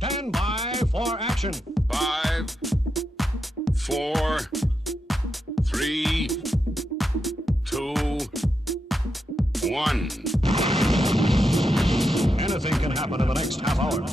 Stand by for action. 5, 4, 3, 2, 1. Anything can happen in the next half hour.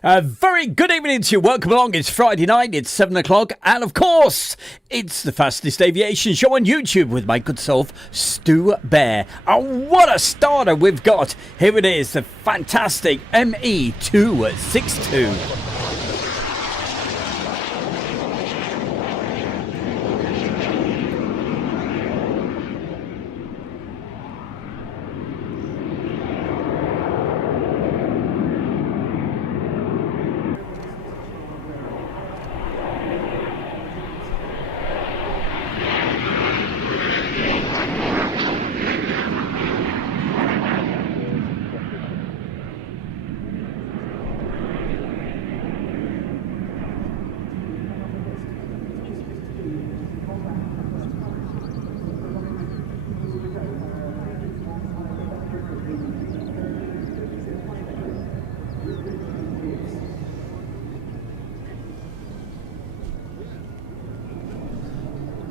A very good evening to you. Welcome along. It's Friday night. It's 7 o'clock. And of course, it's the fastest aviation show on YouTube with my good self, Stu Bear. And what a starter we've got. Here it is, the fantastic ME262.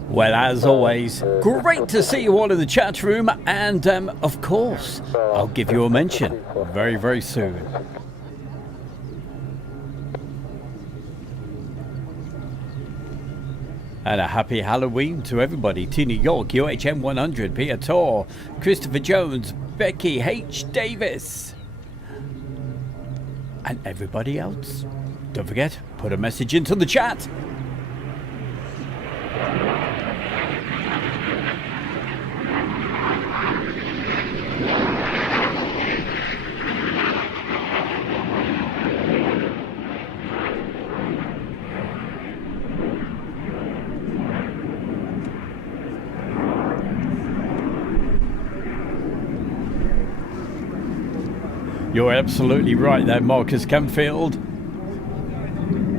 Well, as always, great to see you all in the chat room, and of course, I'll give you a mention very, very soon. And a happy Halloween to everybody. To New York, UHM 100, Peter Tor, Christopher Jones, Becky H. Davis, and everybody else. Don't forget, put a message into the chat. You're absolutely right there, Marcus Camfield.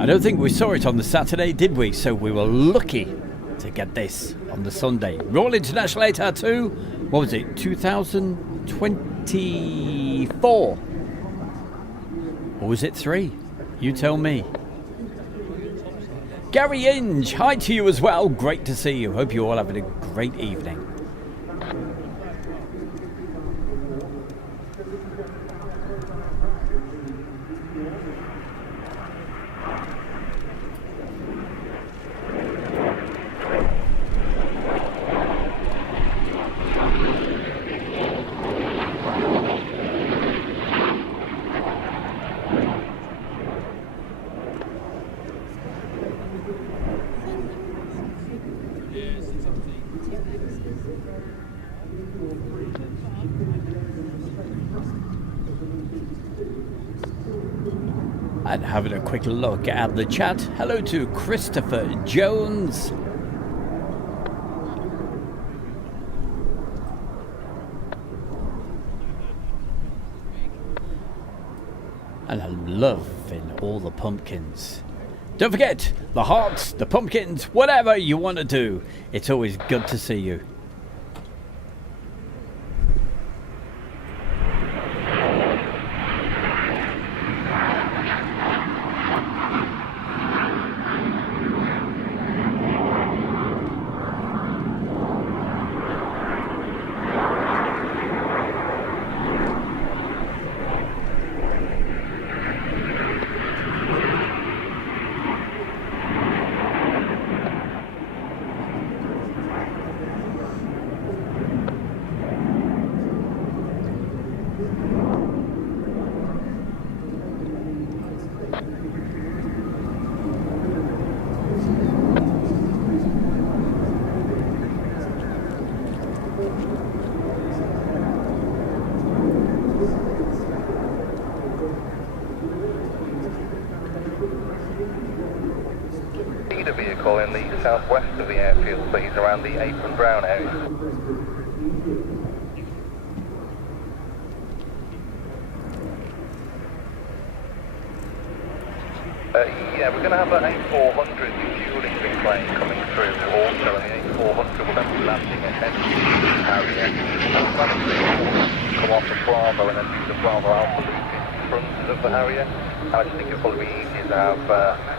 I don't think we saw it on the Saturday, did we? So we were lucky to get this on the Sunday. Royal International ATAR 2, what was it, 2024? Or was it 3? You tell me. Gary Inge, hi to you as well. Great to see you. Hope you're all having a great evening. And having a quick look at the chat. Hello to Christopher Jones. And I'm loving all the pumpkins. Don't forget, the hearts, the pumpkins, whatever you want to do. It's always good to see you. leader vehicle in the southwest of the airfield, please, around the Apron Brown area. Yeah, we're going to have an A400 fueling reclaim coming through also, and the A400 will then be landing ahead of the Harrier. Come off the Bravo and then do the Bravo Alpha loop in front of the Harrier. And I just think it'll probably be easier to have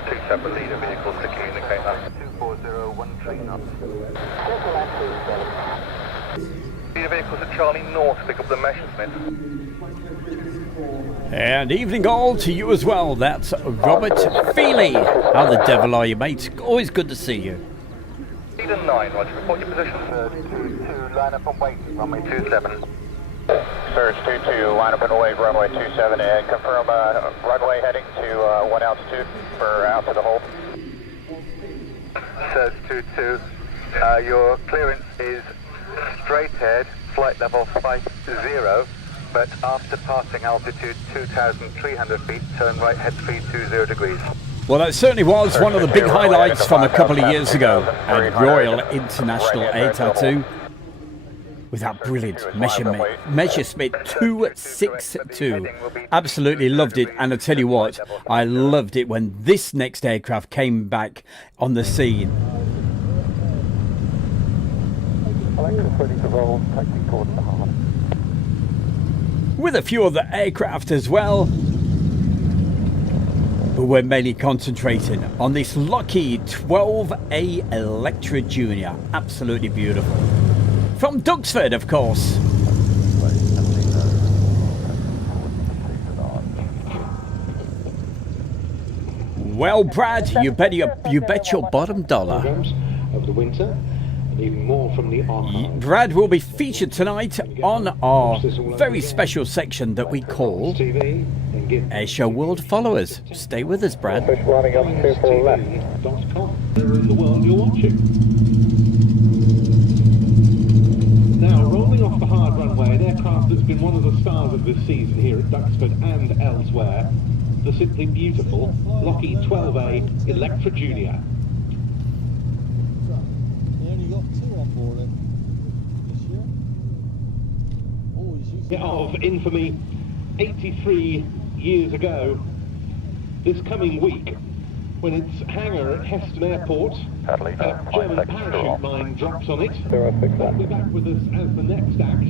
two separate leader vehicles to communicate that. 24013 knots. Leader vehicles at Charlie North to pick up the measurement. And evening all to you as well. That's Robert Feely. How the devil are you, mate? Always good to see you. Leader 9, Roger. Report your position. 2-2, line up and wait. Runway 27. Surge 2-2, line up and wait, runway 27, and confirm runway heading to 1 altitude for out to the hold. Surge 2-2, your clearance is straight ahead, flight level 50, but after passing altitude 2,300 feet, turn right, head 320 degrees. Well, that certainly was one of the big highlights from a couple of years ago at Royal International Air Tattoo. With that brilliant Messerschmitt 262. Absolutely loved it. And I tell you what, I loved it when this next aircraft came back on the scene. With a few other aircraft as well. But we're mainly concentrating on this Lockheed 12A Electra Junior. Absolutely beautiful. From Duxford, of course. Well, Brad, you bet your bottom dollar. Over the winter, and even more from the archive. Brad will be featured tonight on our very special section that we call Airshow World Followers. Stay with us, Brad. Running up 24 left. In the world you're watching. Now, rolling off the hard runway, an aircraft that's been one of the stars of this season here at Duxford and elsewhere, the simply beautiful Lockheed 12A Electra Junior. They only got 2 on board it this year. Always used to Of infamy 83 years ago, this coming week, when its hangar at Heston Airport, a German parachute mine drops on it. They'll be back with us as the next act.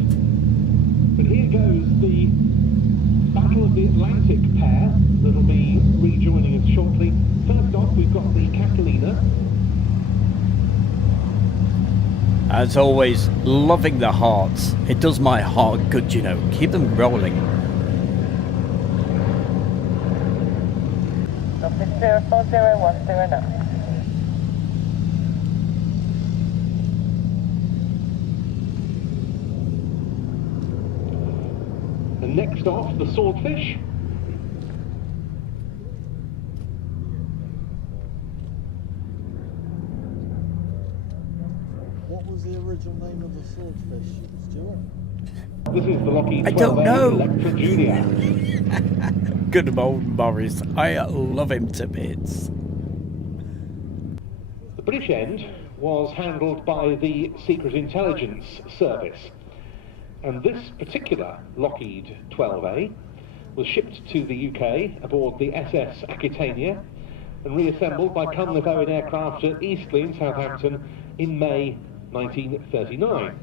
But here goes the Battle of the Atlantic pair that'll be rejoining us shortly. First off, we've got the Catalina. As always, loving the hearts. It does my heart good, you know. Keep them rolling. 040109. And next off, the Swordfish. What was the original name of the Swordfish, Stuart? This is the Lockheed I don't 12A know. Electra Junior. Good old Morris. I love him to bits. The British end was handled by the Secret Intelligence Service. And this particular Lockheed 12A was shipped to the UK aboard the SS Aquitania and reassembled by Cunliffe Owen Aircraft at Eastleigh in Southampton in May 1939.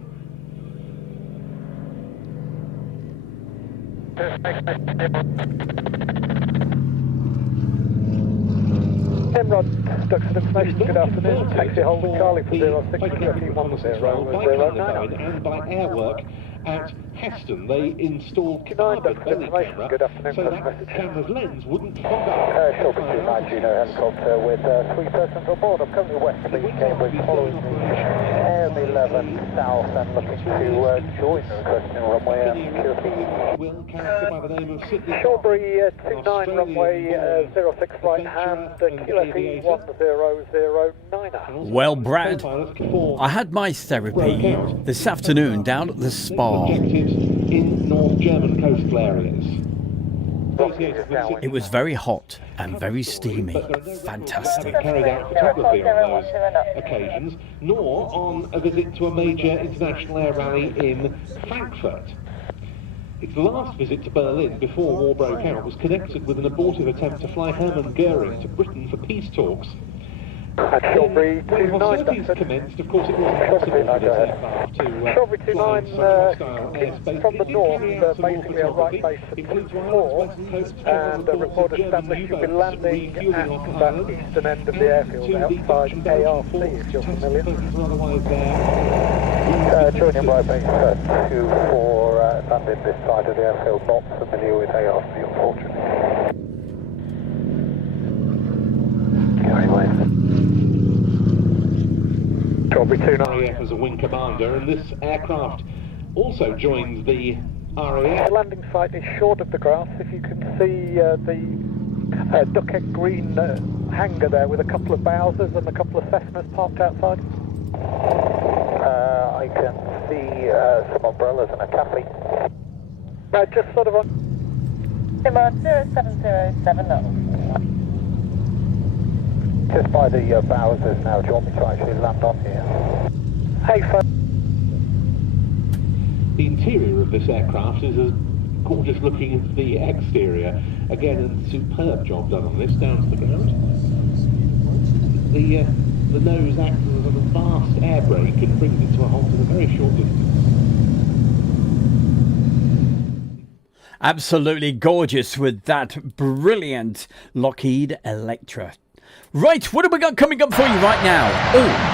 Rod, Duxford Information, good afternoon. Taxi hold Charlie for 06311009. And by Airwork at Heston, they installed Duxford belly Information, camera, good afternoon. so that camera's lens wouldn't fog up. Shelby 29 Juno helicopter with 3 persons on board. I'm currently westerly Cambridge following the AM11 south and looking to join the requesting runway and security. Will character by the name of Sydney Shawbury 29 runway 06 right hand, QFE 1009. Well, Brad, I had my therapy this afternoon down at the spa. Objectives in North German coastal areas. associated with It was very hot and very steamy. Fantastic. having carried out photography on those occasions, nor on a visit to a major international air rally in Frankfurt. Its last visit to Berlin before war broke out was connected with an abortive attempt to fly Hermann Goering to Britain for peace talks. When hostilities commenced, of course, it wasn't possible for this aircraft to fly in such hostile airspace. From the It did north, carry out some more basically a right photography, base for includes 2-4, wireless west coast travel and a reports report of German established you've been U-boats landing refueling at off that island, eastern end of the and airfield, to the Dutch outside and Belgian ARC, ports if to you're test familiar. whether or otherwise there. Joining right base 2-4, landed this side of the airfield, not familiar with ARC, unfortunately. Carry away. RAF as a wing commander, and this aircraft also joins the RAF. The landing site is short of the grass. If you can see the duck egg green hangar there with a couple of Bowsers and a couple of Cessnas parked outside. I can see some umbrellas and a cafe. No, just sort of on. 07070. Just by the Bowsers now. Do you want me to actually land on here? Hey, folks. The interior of this aircraft is as gorgeous looking as the exterior. Again, a superb job done on this, down to the ground. The nose acts as a vast air brake and brings it to a halt in a very short distance. Absolutely gorgeous with that brilliant Lockheed Electra. Right, what have we got coming up for you right now? Oh.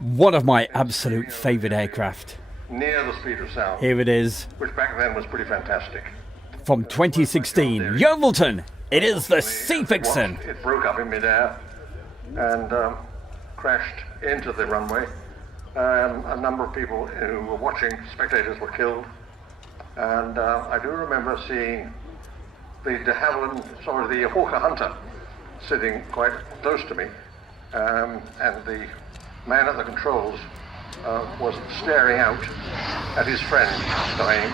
One of my absolute favourite aircraft. Near the speed of sound. Here it is. Which back then was pretty fantastic. From 2016, Yeovilton. It is the Sea Vixen. It broke up in midair and crashed into the runway. A number of people who were watching, spectators, were killed. And I do remember seeing the the Hawker Hunter sitting quite close to me, and the man at the controls was staring out at his friend dying.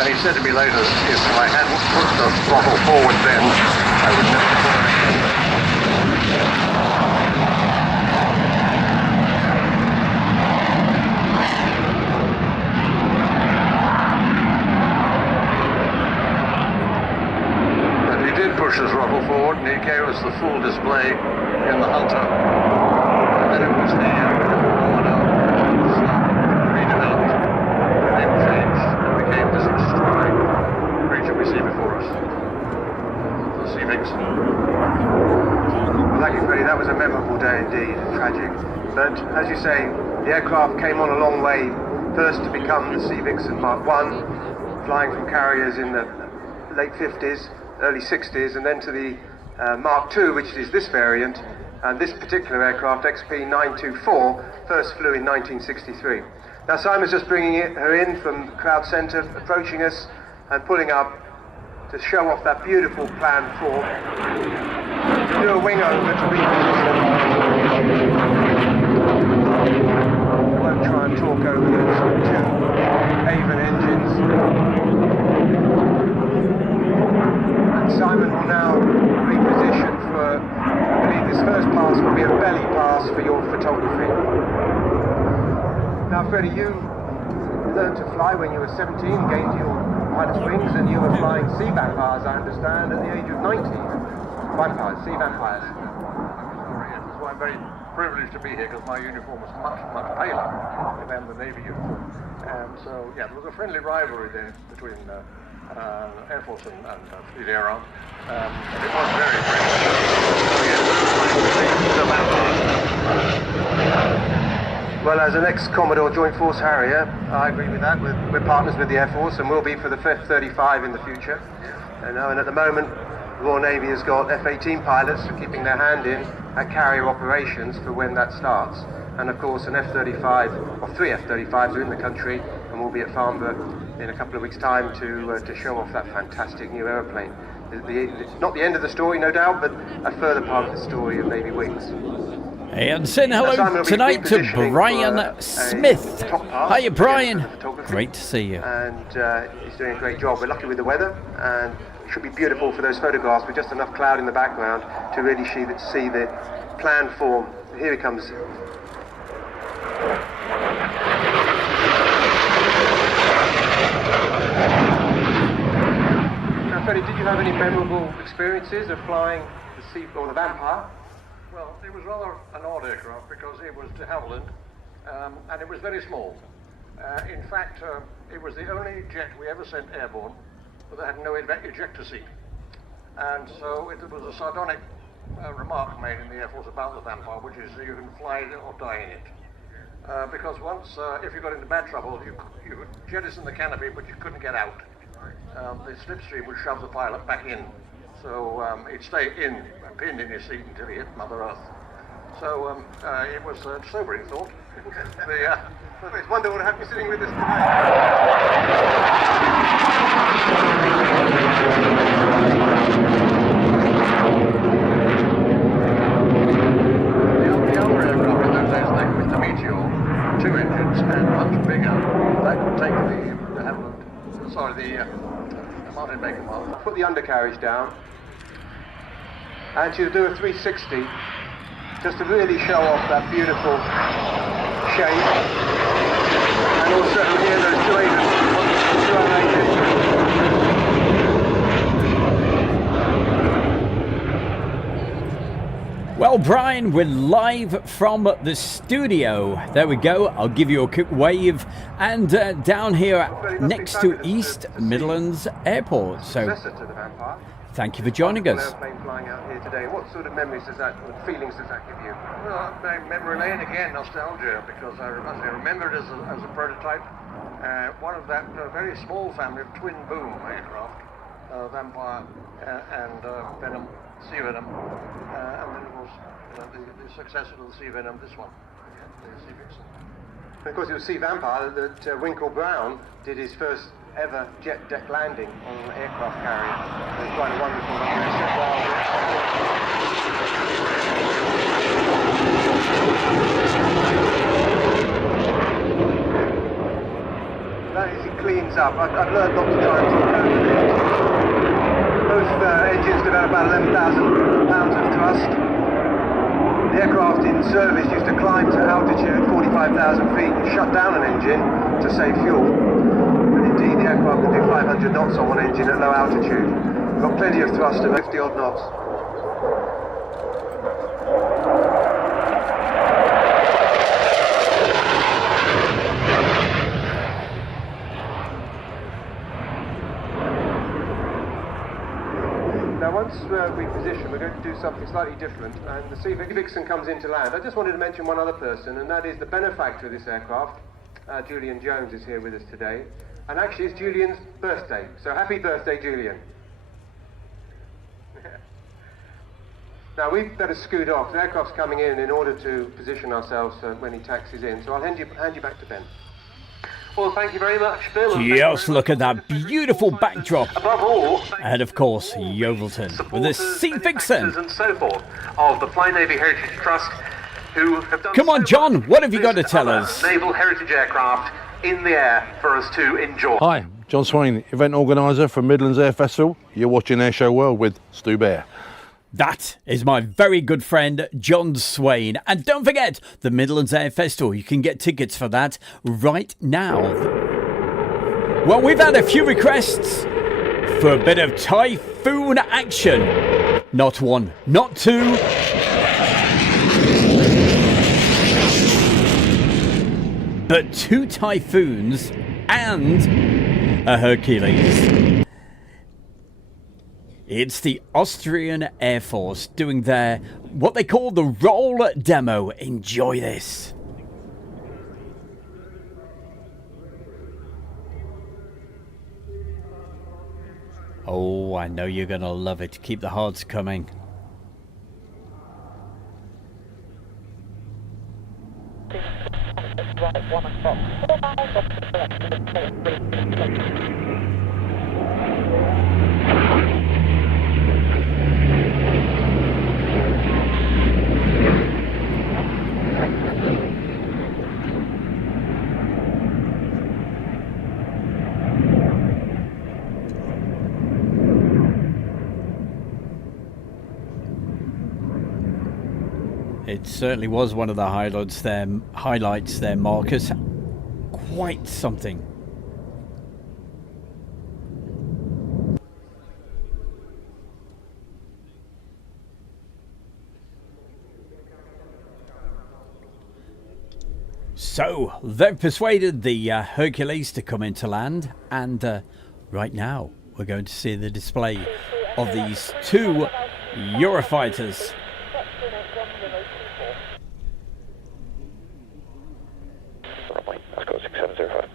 And he said to me later, if I hadn't put the throttle forward then, I would never fly. But he did push the throttle forward and he gave us the full display in the Hunter. And then it was the redeveloped, and then changed and became this destroying creature we see before us, the Sea Vixen. Well, thank you, Freddie. That was a memorable day indeed, tragic. But as you say, the aircraft came on a long way, first to become the Sea Vixen Mark I, flying from carriers in the late 50s, early 60s, and then to the Mark II, which is this variant. And this particular aircraft, XP924, first flew in 1963. Now Simon's just bringing her in from Cloud Center, approaching us and pulling up to show off that beautiful plan for to do a wing over to reposition. I won't try and talk over those two Avon engines. And Simon will now reposition for, I believe this first pass will be a belly pass for your photography. Now Freddie, you learned to fly when you were 17, gained your pilot's wings, and you were flying sea vampires, I understand, at the age of 19. Vampires, sea vampires. That's why I'm very privileged to be here, because my uniform was much, much paler than the Navy uniform. And so, yeah, there was a friendly rivalry there between Air Force and Fleet Air Arm. And it was very friendly. So, Well, as an ex-Commodore Joint Force Harrier, I agree with that. We're partners with the Air Force and will be for the F-35 in the future. And at the moment, the Royal Navy has got F-18 pilots for keeping their hand in at carrier operations for when that starts. And of course, an F-35, or 3 F-35s are in the country, and we'll be at Farnborough in a couple of weeks' time to show off that fantastic new aeroplane. not the end of the story, no doubt, but a further part of the story of Navy wings. And saying hello tonight to Brian Smith. Hiya, Brian. Great to see you. And he's doing a great job. We're lucky with the weather, and it should be beautiful for those photographs with just enough cloud in the background to really see the plan form. Here he comes. Now, Freddie, did you have any memorable experiences of flying the Vampire? Well, it was rather an odd aircraft because it was de Havilland and it was very small. In fact, it was the only jet we ever sent airborne that had no ejector seat. And so it was a sardonic remark made in the Air Force about the Vampire, which is you can fly it or die in it. Because once, if you got into bad trouble, you could jettison the canopy, but you couldn't get out. The slipstream would shove the pilot back in. So he'd stay pinned in his seat until he hit Mother Earth. So it was a sobering thought. It's wonderful to have you sitting with us today. The other aircraft in those days, like with the Meteor, 2 engines and much bigger, that could take the Martin Baker Mark. Put the undercarriage down. And to do a 360, just to really show off that beautiful shape. And also here those 280. Well, Brian, we're live from the studio. There we go. I'll give you a quick wave. And down here next to East Midlands Airport. So thank you for joining us. Flying out here today. What sort of memories feelings does that give you? Well, memory lane again, nostalgia, because I remember it as a prototype. One of that very small family of twin boom aircraft, Vampire and Venom, Sea Venom, and then of course the successor to the Sea Venom, this one, the Sea Vixen. And of course, it was Sea Vampire that Winkle Brown did his first ever jet deck landing on an aircraft carrier. It was quite a wonderful That is, it cleans up. I've learned not to try and talk about it. Both engines develop about 11,000 pounds of thrust. The aircraft in service used to climb to altitude 45,000 feet and shut down an engine to save fuel. But indeed, the aircraft can do 500 knots on one engine at low altitude. We've got plenty of thrust at 50 odd knots. Once we position, we're going to do something slightly different, and the Sea Vixen comes into land. I just wanted to mention one other person, and that is the benefactor of this aircraft. Julian Jones is here with us today, and actually it's Julian's birthday, so happy birthday, Julian. Now we've better scoot off. The aircraft's coming in order to position ourselves when he taxis in, so I'll hand you back to Ben. Well, thank you very much, Bill. Yes, look at that beautiful backdrop. Above all, And of course, Yeovilton with the Sea Vixen. And so forth of the Fly Navy Heritage Trust, who have done. Come on, so John, much what have you got to this tell other us? Naval heritage aircraft in the air for us to enjoy. Hi, John Swain, event organiser from Midlands Air Festival. You're watching Airshow World with Stu Bear. That is my very good friend, John Swain. And don't forget, the Midlands Air Festival. You can get tickets for that right now. Well, we've had a few requests for a bit of typhoon action. Not one, not two, but 2 typhoons and a Hercules. It's the Austrian Air Force doing their, what they call the roll demo. Enjoy this. Oh, I know you're going to love it. Keep the hearts coming. It certainly was one of the highlights there, Marcus. Quite something. So, they've persuaded the Hercules to come into land, and right now we're going to see the display of these two Eurofighters. Let's go 6705.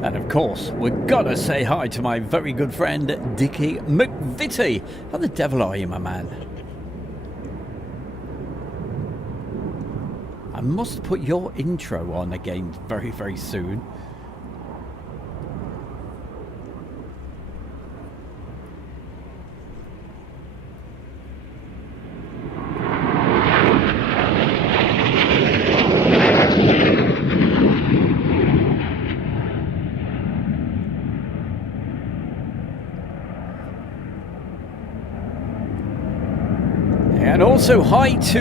And of course, we're gonna say hi to my very good friend, Dickie McVitie. How the devil are you, my man? I must put your intro on again very, very soon. And also hi to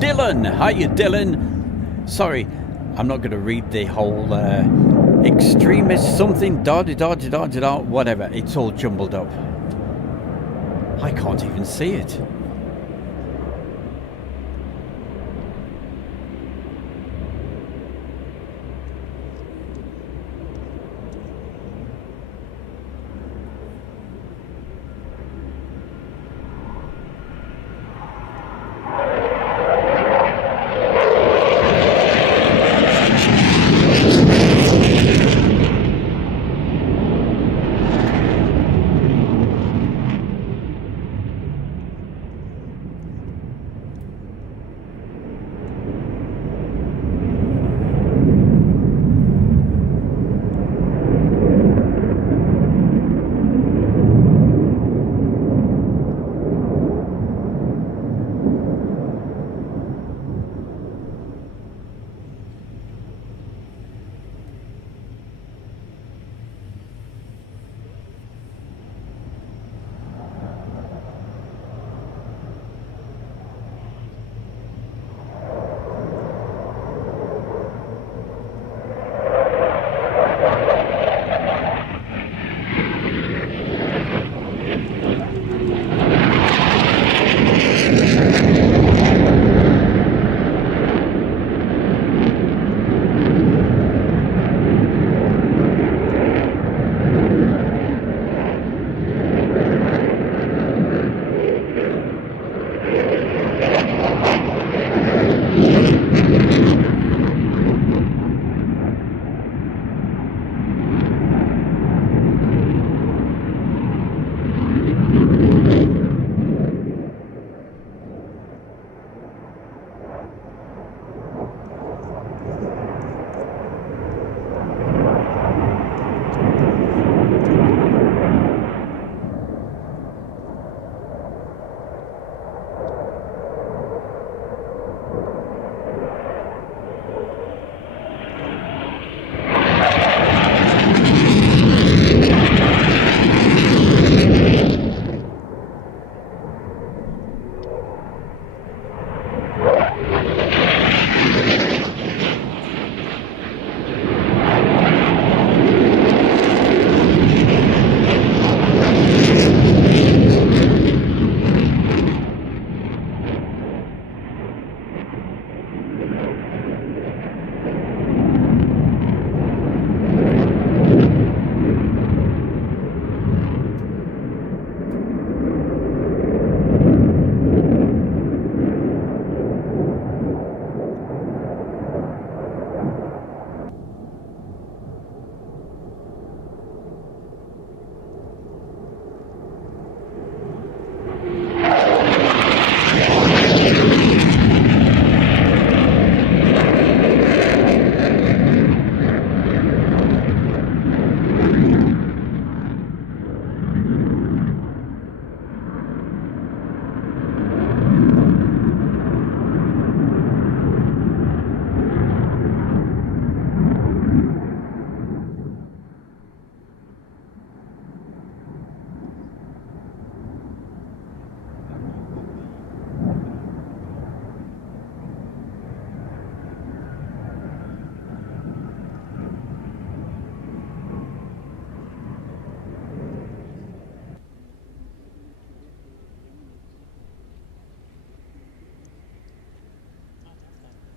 Dylan. Hiya, Dylan. Sorry, I'm not going to read the whole extremist something, whatever. It's all jumbled up. I can't even see it.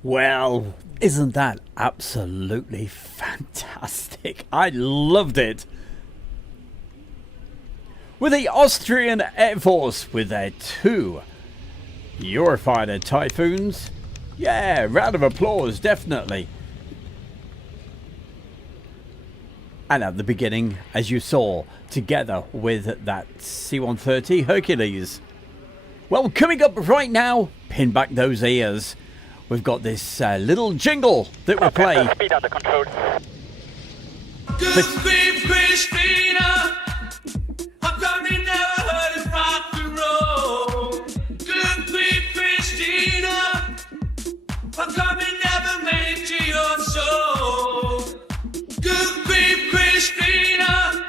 Well, isn't that absolutely fantastic? I loved it. With the Austrian Air Force with their 2 Eurofighter Typhoons. Yeah, round of applause, definitely. And at the beginning, as you saw, together with that C-130 Hercules. Well, coming up right now, pin back those ears. We've got this little jingle that we'll play. Speed under control. Good grief, Christina. How come you never heard of rock and roll? Good grief, Christina. How come you never made it to your soul? Good grief, Christina.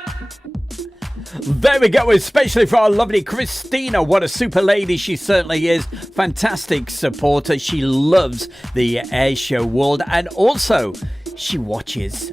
There we go, especially for our lovely Christina. What a super lady she certainly is. Fantastic supporter. She loves the airshow world, and also she watches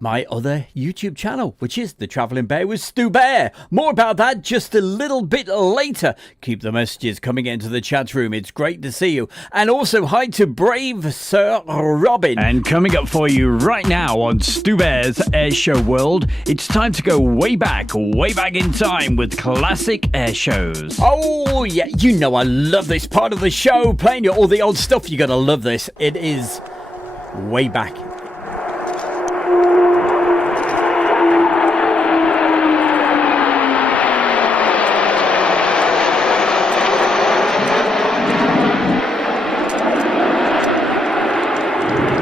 my other YouTube channel, which is The Travelling Bear with Stu Bear. More about that just a little bit later. Keep the messages coming into the chat room. It's great to see you. And also hi to brave Sir Robin. And coming up for you right now on Stu Bear's Airshow World, it's time to go way back in time with classic air shows. Oh yeah, you know I love this part of the show, playing you all the old stuff. You're gonna love this. It is way back.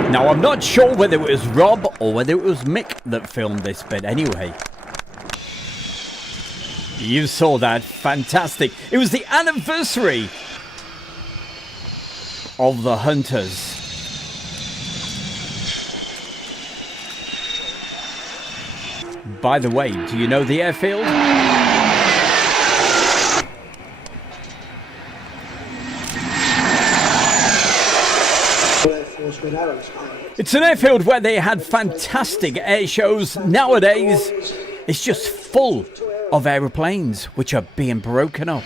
Now, I'm not sure whether it was Rob or whether it was Mick that filmed this, but anyway. You saw that. Fantastic. It was the anniversary of the Hunters. By the way, do you know the airfield? It's an airfield where they had fantastic air shows. Nowadays, it's just full of aeroplanes which are being broken up.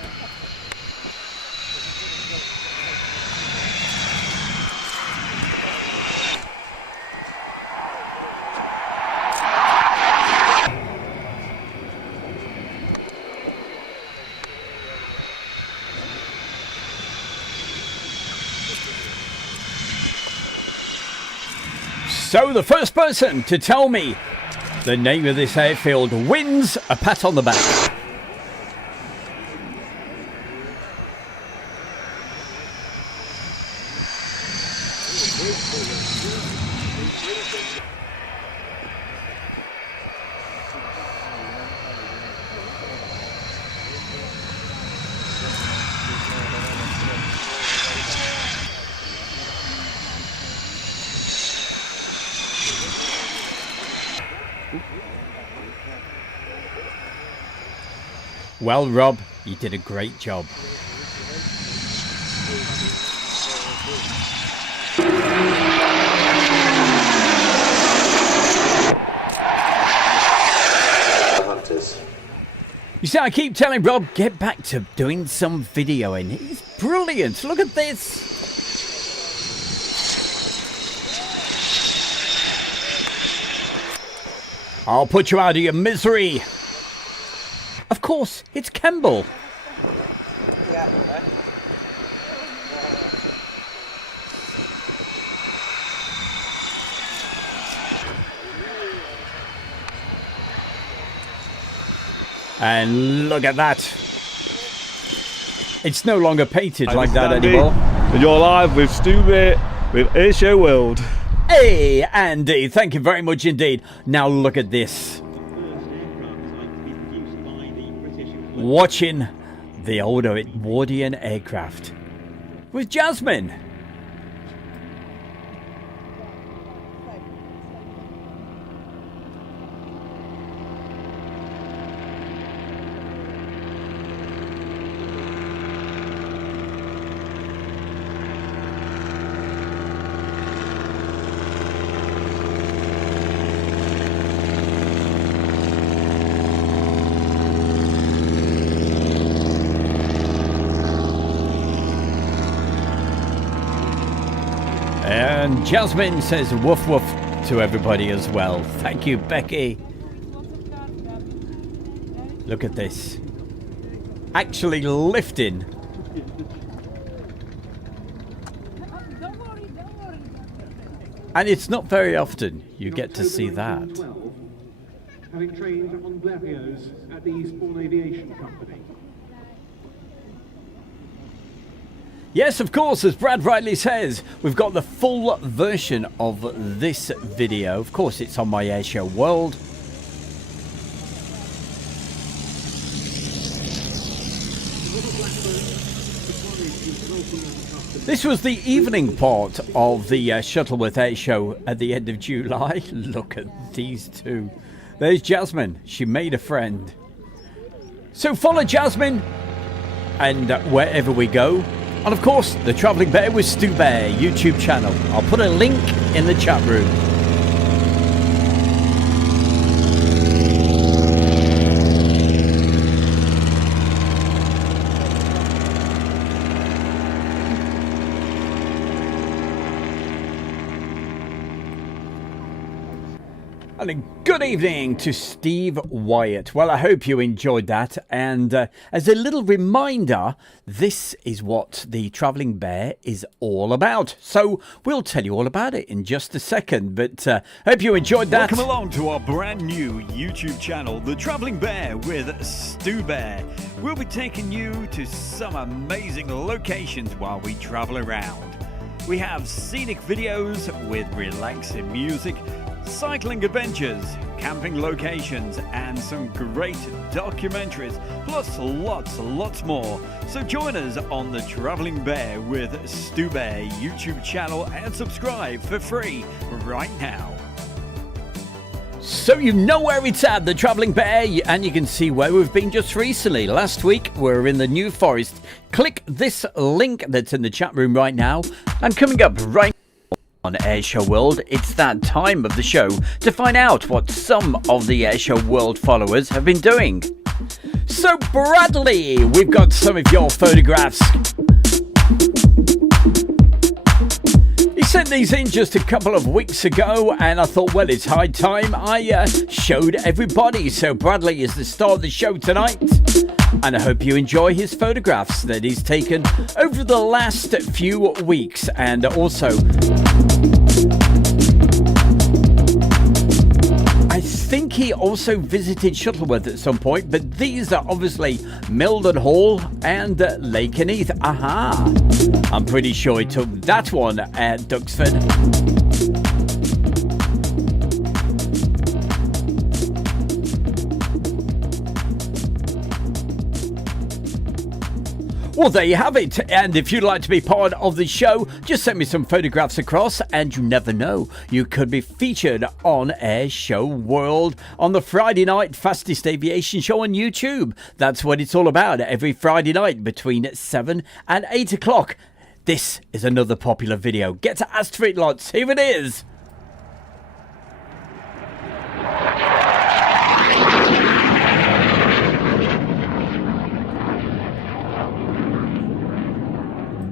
So the first person to tell me the name of this airfield wins a pat on the back. Well, Rob, you did a great job. You see, I keep telling Rob, get back to doing some videoing. He's brilliant. Look at this. I'll put you out of your misery. Of course, it's Kemble. And look at that. It's no longer painted like that anymore. And you're live with Stu Bear with Airshow World. Hey, Andy, thank you very much indeed. Now look at this. Watching the old Edwardian aircraft with Jasmine. And Jasmine says woof woof to everybody as well. Thank you, Becky. Look at this. Actually lifting. And it's not very often you get to see that. Having trained on Glavios at the Eastbourne Aviation Company. Yes, of course, as Brad rightly says, we've got the full version of this video. Of course, it's on my Airshow World. This was the evening part of the Shuttleworth Air Show at the end of July. Look at these two. There's Jasmine. She made a friend. So follow Jasmine and wherever we go. And of course, the Travelling Bear with Stu Bear YouTube channel. I'll put a link in the chat room. And a good evening to Steve Wyatt. Well, I hope you enjoyed that. And as a little reminder, this is what the Travelling Bear is all about. So we'll tell you all about it in just a second. But hope you enjoyed that. Welcome along to our brand new YouTube channel, The Travelling Bear with Stu Bear. We'll be taking you to some amazing locations while we travel around. We have scenic videos with relaxing music, cycling adventures, camping locations, and some great documentaries, plus lots more. So join us on the Travelling Bear with Stu Bear YouTube channel and subscribe for free right now. So you know where it's at, the Travelling Bear, and you can see where we've been just recently. Last week we were in the New Forest. Click this link that's in the chat room right now, and coming up right on Airshow World, it's that time of the show to find out what some of the Airshow World followers have been doing. So Bradley, we've got some of your photographs. He sent these in just a couple of weeks ago, and I thought, well, it's high time I showed everybody. So Bradley is the star of the show tonight, and I hope you enjoy his photographs that he's taken over the last few weeks. And also, I think he also visited Shuttleworth at some point, but these are obviously Milden Hall and Lakenheath. Aha! I'm pretty sure he took that one at Duxford. Well, there you have it. And if you'd like to be part of the show, just send me some photographs across, and you never know, you could be featured on Airshow World on the Friday night fastest aviation show on YouTube. That's what it's all about every Friday night between 7 and 8 o'clock. This is another popular video. Get to ask for it lots. Here it is.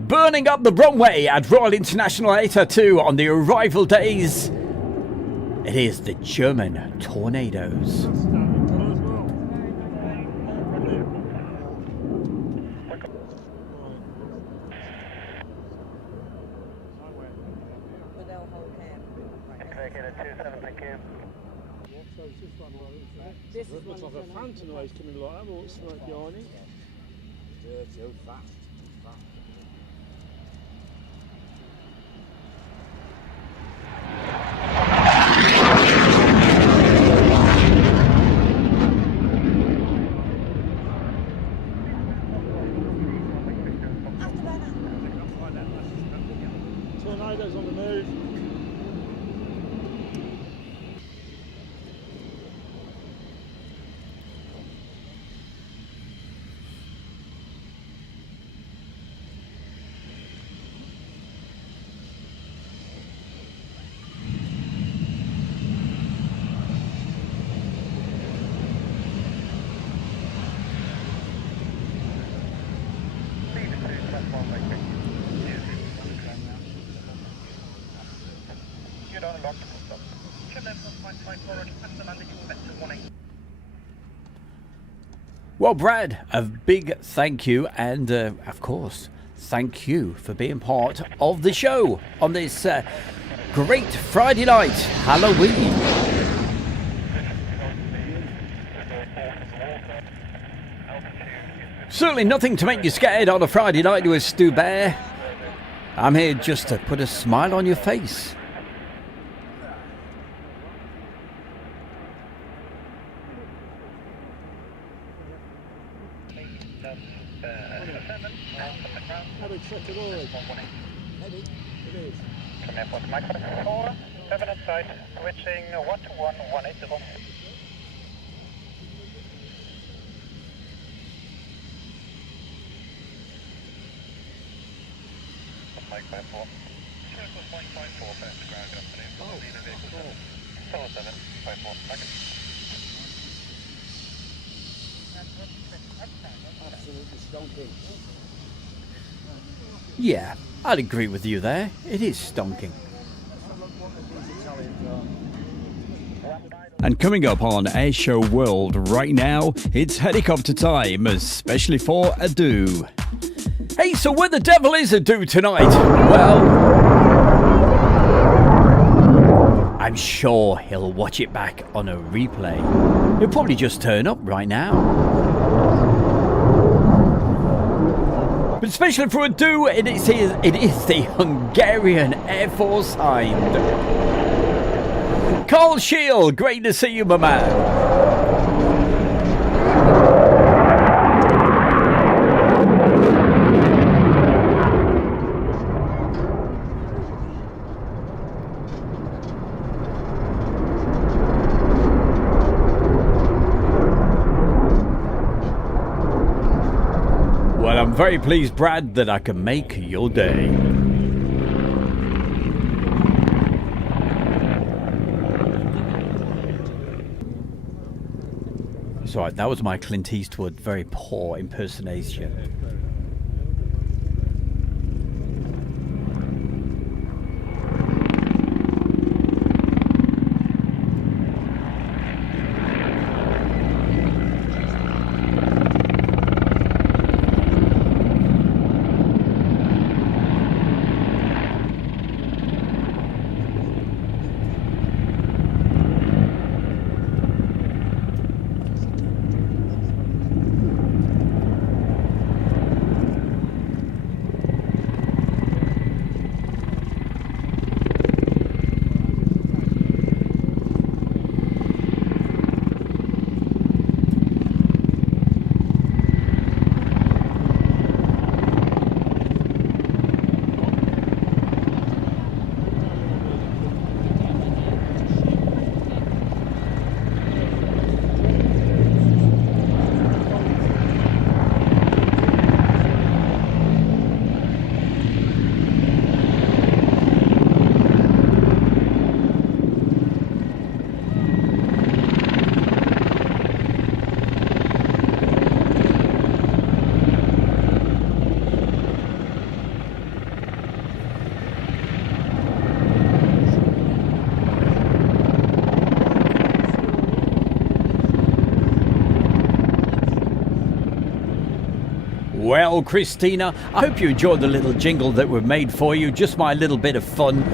Burning up the runway at Royal International 802 on the arrival days. It is the German Tornadoes. It looks like a phantom noise coming like that, or it's smoke behind it. Dirty, oh, fast. Tornadoes on the move. Well, Brad, a big thank you, and of course, thank you for being part of the show on this great Friday night, Halloween. Certainly nothing to make you scared on a Friday night with Stu Bear. I'm here just to put a smile on your face. Have a check it all. Heavy. It is. Come in for Mike 4, 7 inside, switching 1 to 1, 180. Mike 54. Circle 0.54 past ground, good afternoon. Oh, Leader vehicle oh. 7, 54, second. Absolutely stonking. Yeah, I'd agree with you there. It is stonking. And coming up on Airshow World right now, it's helicopter time, especially for Adu. Hey, so where the devil is Adu tonight? Well, I'm sure he'll watch it back on a replay. He'll probably just turn up right now. But especially for Adu, it is the Hungarian Air Force Hind. Carl Shield, great to see you, my man. Well, I'm very pleased, Brad, that I can make your day. Sorry, that was my Clint Eastwood very poor impersonation. Well, Christina, I hope you enjoyed the little jingle that we made for you. Just my little bit of fun.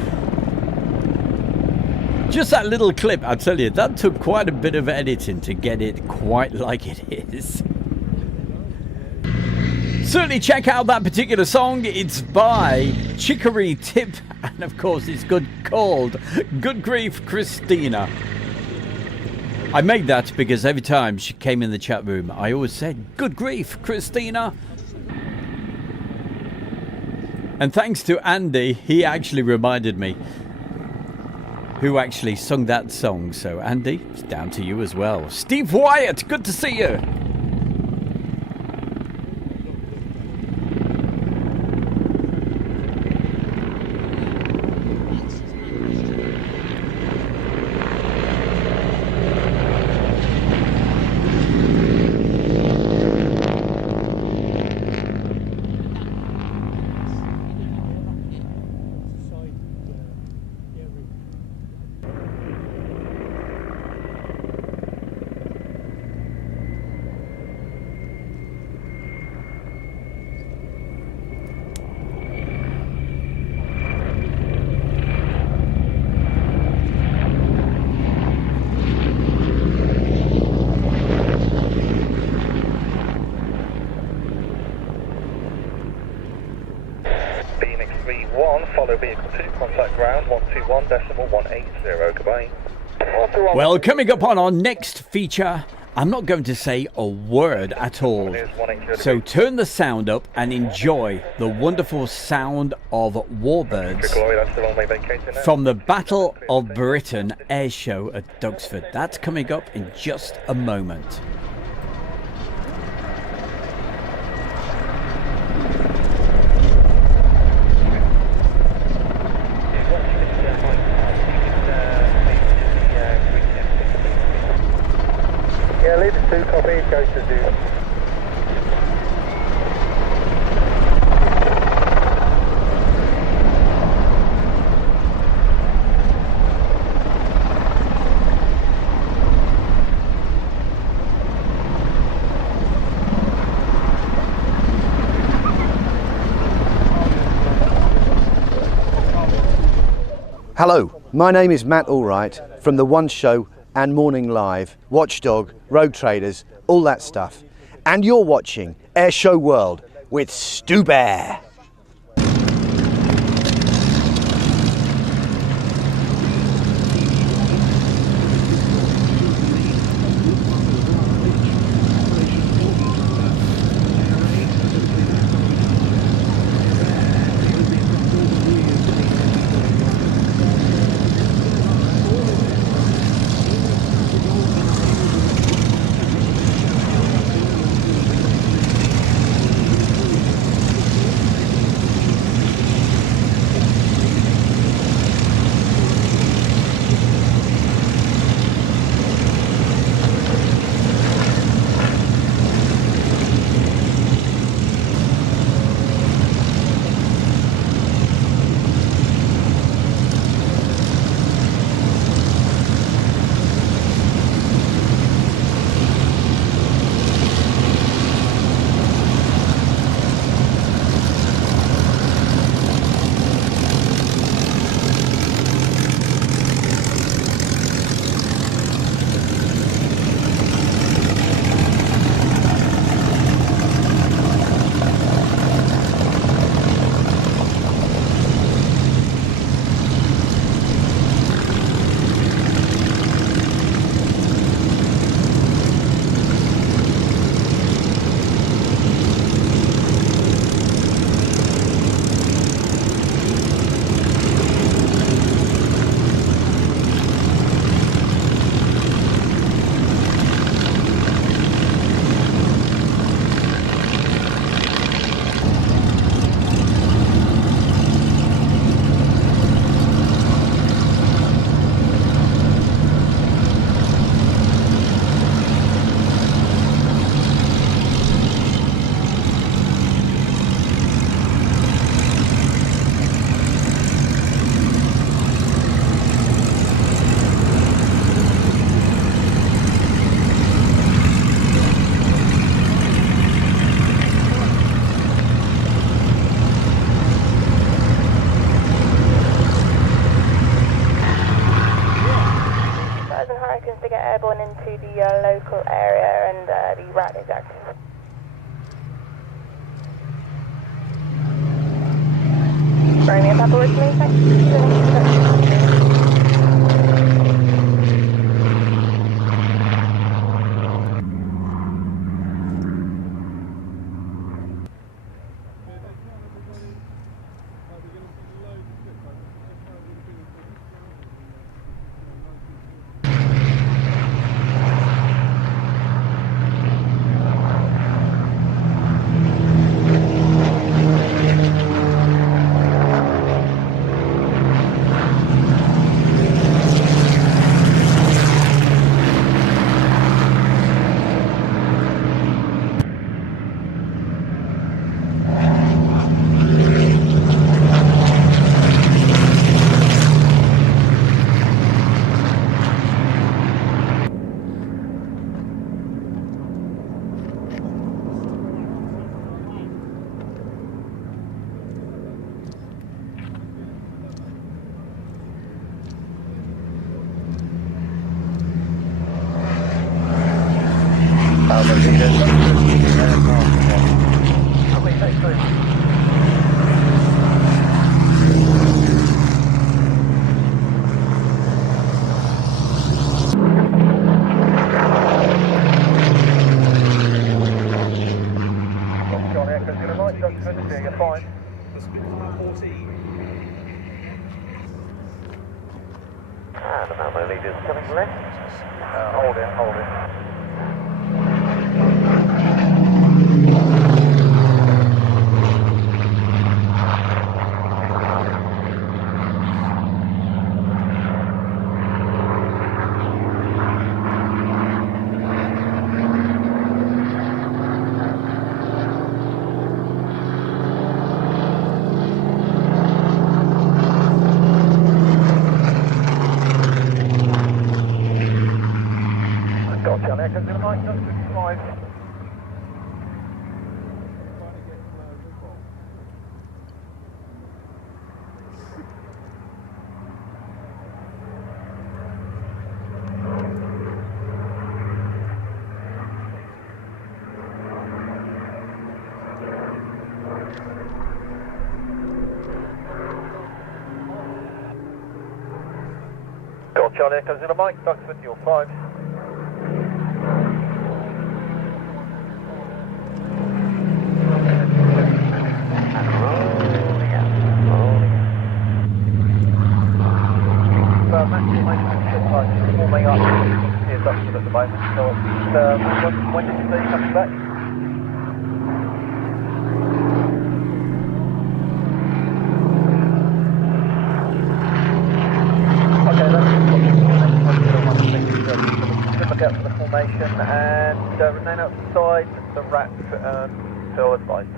Just that little clip, I tell you, that took quite a bit of editing to get it quite like it is. Certainly check out that particular song. It's by Chicory Tip, and of course it's called Good Grief Christina. I made that because every time she came in the chat room, I always said, Good Grief Christina. And thanks to Andy, he actually reminded me who actually sung that song. So Andy, it's down to you as well. Steve Wyatt, good to see you. vehicle 2, contact ground 121.180, goodbye. Well, coming up on our next feature, I'm not going to say a word at all. So turn the sound up and enjoy the wonderful sound of warbirds from the Battle of Britain air show at Duxford. That's coming up in just a moment. Yeah, leave us 2, copy, go to Zoo. Hello, my name is Matt Allwright from The One Show and Morning Live, Watchdog, Road Traders, all that stuff. And you're watching Air Show World with Stu Bear. To get airborne into the local area and the route is active. Romeo Papa listening, thanks. Duck 20, you're fine. And the number leaders coming left. Hold it, hold it. Gotcha, there comes in Mike, Duck 55. Gotcha, there comes in a Mike, Duck 55. Warming up the induction at the moment, so when did you say you're coming back? Okay, that's look out for the formation and remain outside the rat so advised.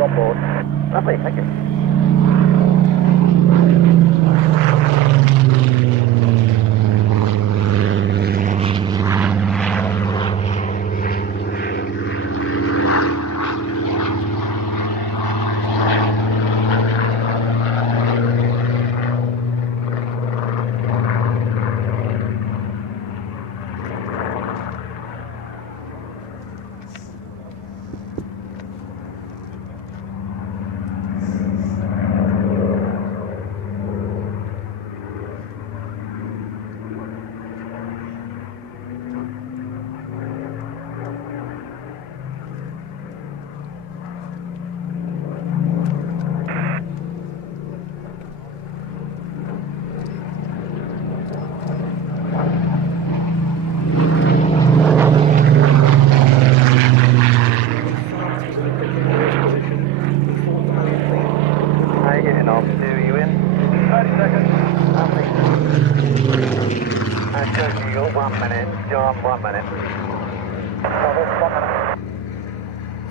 On board. Lovely, thank you.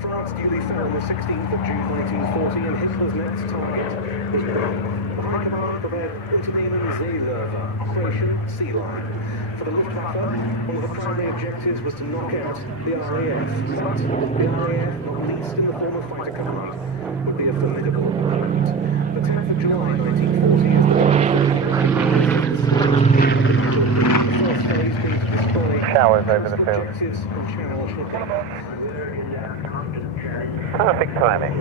France duly fell on the 16th of June 1940, and Hitler's next target was Britain. The High Command prepared Unternehmen Seewerfer, Operation Sea Lion. For the Luftwaffe, one of the primary objectives was to knock out the RAF, but the RAF, not least in the form of fighter command, would be a formidable opponent. The 10th of July 1940 is the first phase being to destroy showers over the field. objectives on Channel Shipping. Perfect timing.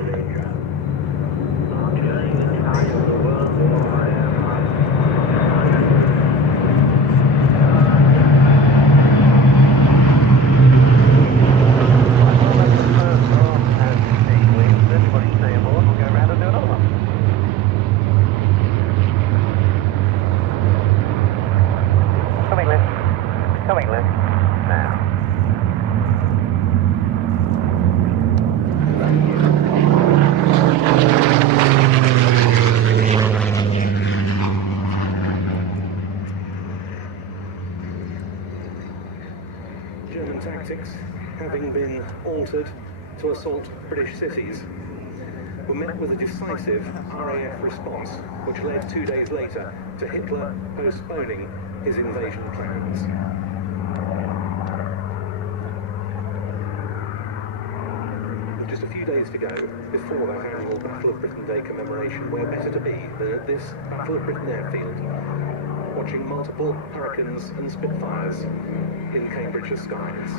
Coming left. Now. tactics, having been altered to assault British cities, were met with a decisive RAF response, which led 2 days later to Hitler postponing his invasion plans. With just a few days to go before that annual Battle of Britain Day commemoration, where better to be than at this Battle of Britain airfield, watching multiple Hurricanes and Spitfires in Cambridgeshire skies.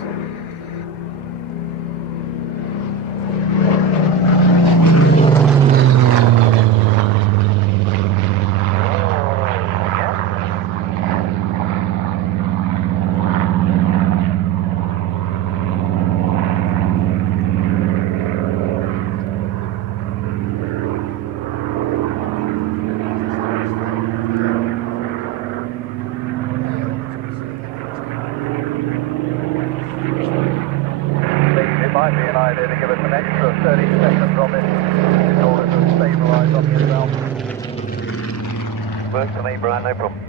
It might be an idea to give us an extra 30 seconds on this in order to stabilise on the inbound. Works for me, Brian, no problem.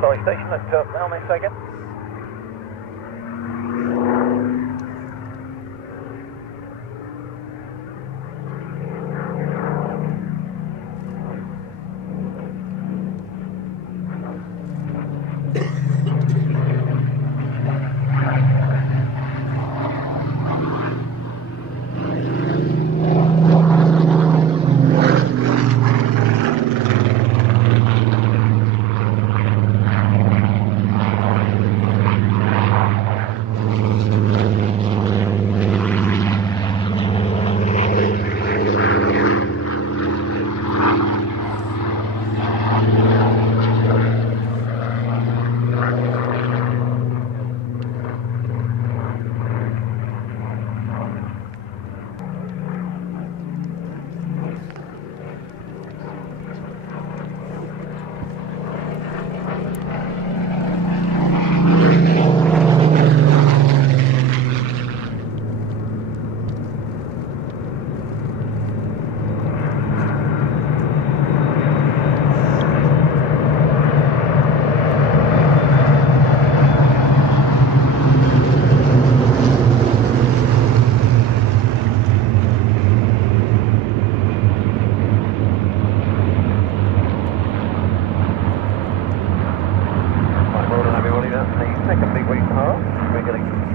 Sorry, station at Melbourne, a second.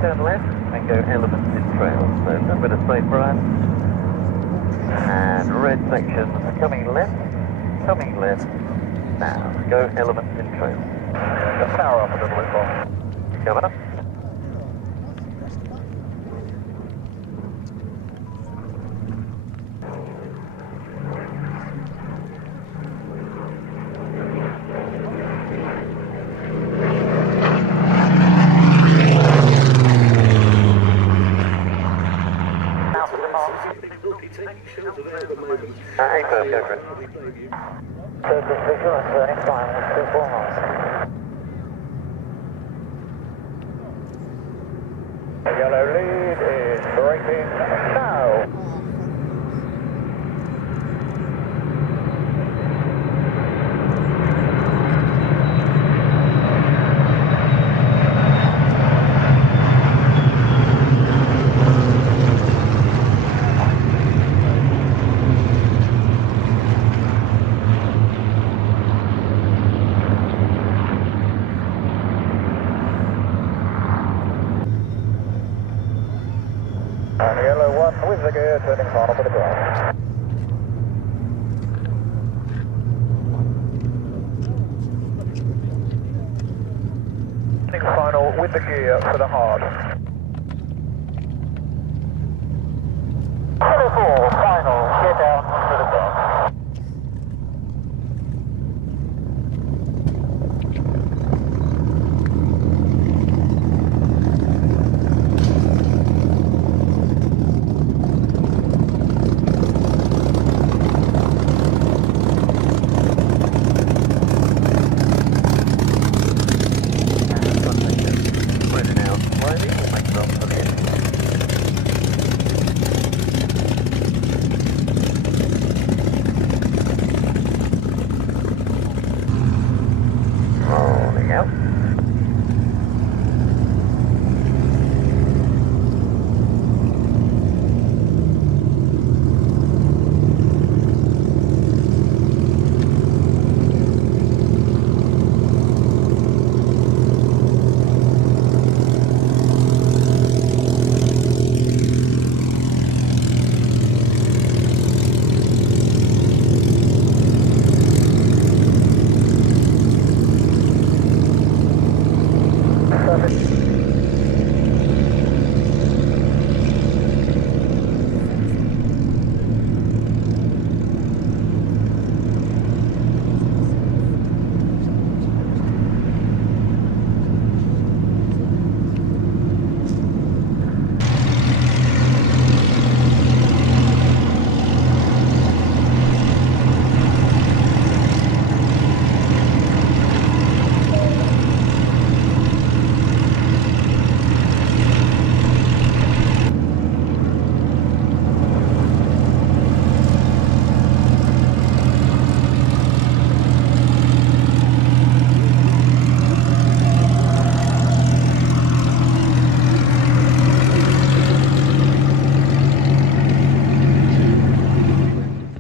Turn left and go elements in trail. So a bit of straight, Brian. And red section coming left. Now go elements in trail. Just power up a little bit more. Coming up. Yellow lead is braking now. And yellow one with the gear turning final for the drive. Turning final with the gear for the hard. 24 final, gear down for the drive.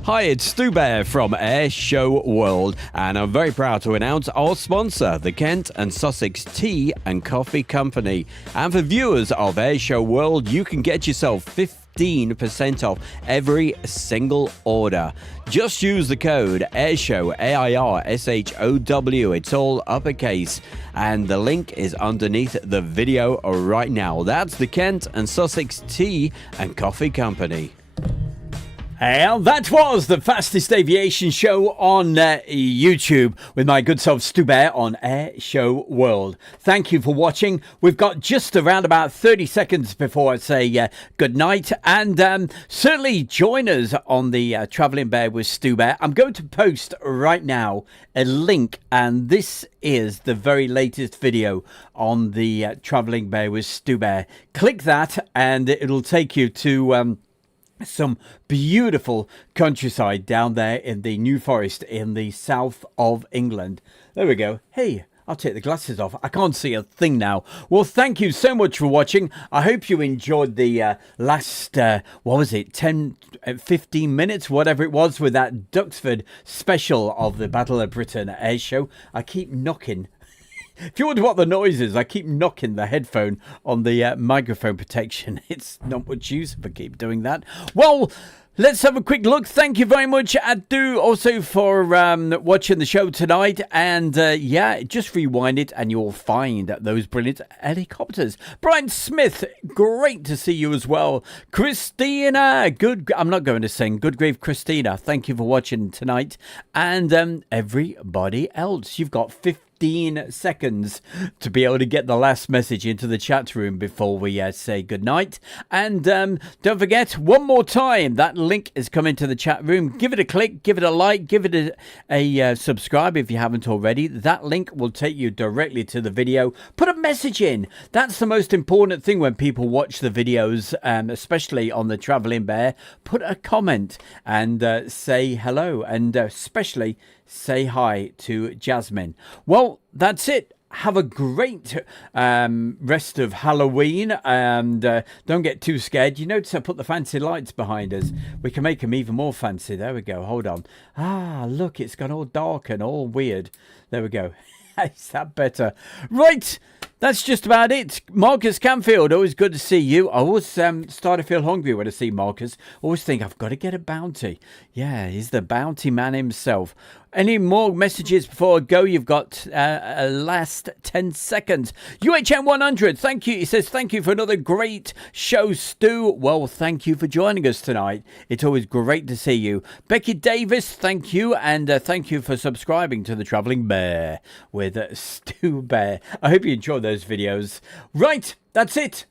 Hi, it's Stu Bear from Air Show World, and I'm very proud to announce our sponsor, the Kent and Sussex Tea and Coffee Company. And for viewers of Air Show World, you can get yourself 15% off every single order. Just use the code AIRSHOW, AIRSHOW. It's all uppercase, and the link is underneath the video right now. That's the Kent and Sussex Tea and Coffee Company. And that was the fastest aviation show on YouTube with my good self Stu Bear on Air Show World. Thank you for watching. We've got just around about 30 seconds before I say good night. And certainly join us on the Travelling Bear with Stu Bear. I'm going to post right now a link, and this is the very latest video on the Travelling Bear with Stu Bear. Click that and it'll take you to some beautiful countryside down there in the New Forest in the south of England. There we go. Hey, I'll take the glasses off. I can't see a thing now. Well, thank you so much for watching. I hope you enjoyed the last, 10, 15 minutes, whatever it was, with that Duxford special of the Battle of Britain air show. I keep knocking. If you wonder what the noise is, I keep knocking the headphone on the microphone protection. It's not much use if I keep doing that. Well, let's have a quick look. Thank you very much, Adu, also for watching the show tonight. And yeah, just rewind it and you'll find those brilliant helicopters. Brian Smith, great to see you as well. Christina, I'm not going to sing. Good grief, Christina. Thank you for watching tonight. And everybody else, you've got 15 seconds to be able to get the last message into the chat room before we say goodnight. And don't forget, one more time, that link is coming to the chat room. Give it a click, give it a like, give it a subscribe if you haven't already. That link will take you directly to the video. Put a message in. That's the most important thing when people watch the videos, especially on the Travelling Bear. Put a comment and say hello, and especially say hi to Jasmine. Well, that's it. Have a great rest of Halloween, and don't get too scared. You notice I put the fancy lights behind us. We can make them even more fancy. There we go. Hold on. Ah, look, it's gone all dark and all weird. There we go. Is that better? Right. That's just about it. Marcus Canfield, always good to see you. I always start to feel hungry when I see Marcus. Always think I've got to get a bounty. Yeah, he's the bounty man himself. Any more messages before I go? You've got a last 10 seconds. UHM 100, thank you. He says, thank you for another great show, Stu. Well, thank you for joining us tonight. It's always great to see you. Becky Davis, thank you. And thank you for subscribing to the Travelling Bear with Stu Bear. I hope you enjoyed those videos. Right, that's it.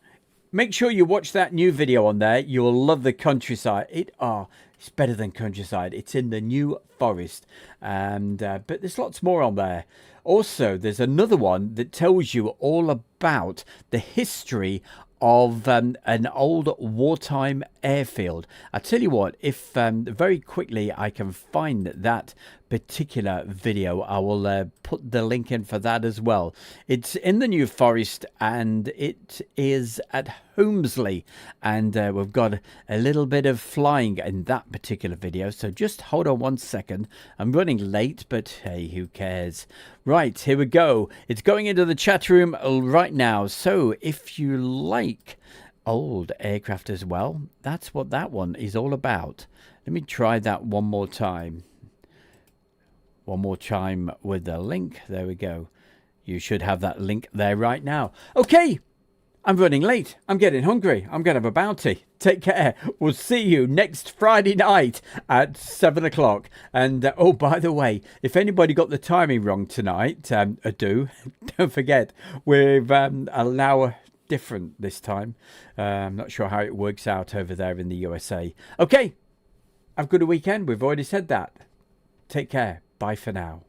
Make sure you watch that new video on there. You'll love the countryside. It's better than countryside. It's in the New Forest, and but there's lots more on there. Also, there's another one that tells you all about the history of an old wartime airfield. I tell you what, if very quickly I can find that particular video, I will put the link in for that as well. It's in the New Forest, and it is at Holmesley, and we've got a little bit of flying in that particular video, so just hold on 1 second. I'm running late, but hey, who cares? Right, here we go. It's going into the chat room right now, so if you like old aircraft as well, that's what that one is all about. Let me try that one more time. One more time with the link. There we go. You should have that link there right now. Okay, I'm running late. I'm getting hungry. I'm going to have a bounty. Take care. We'll see you next Friday night at 7 o'clock. And, oh, by the way, if anybody got the timing wrong tonight, don't forget, we're an hour different this time. I'm not sure how it works out over there in the USA. Okay, have a good weekend. We've already said that. Take care. Bye for now.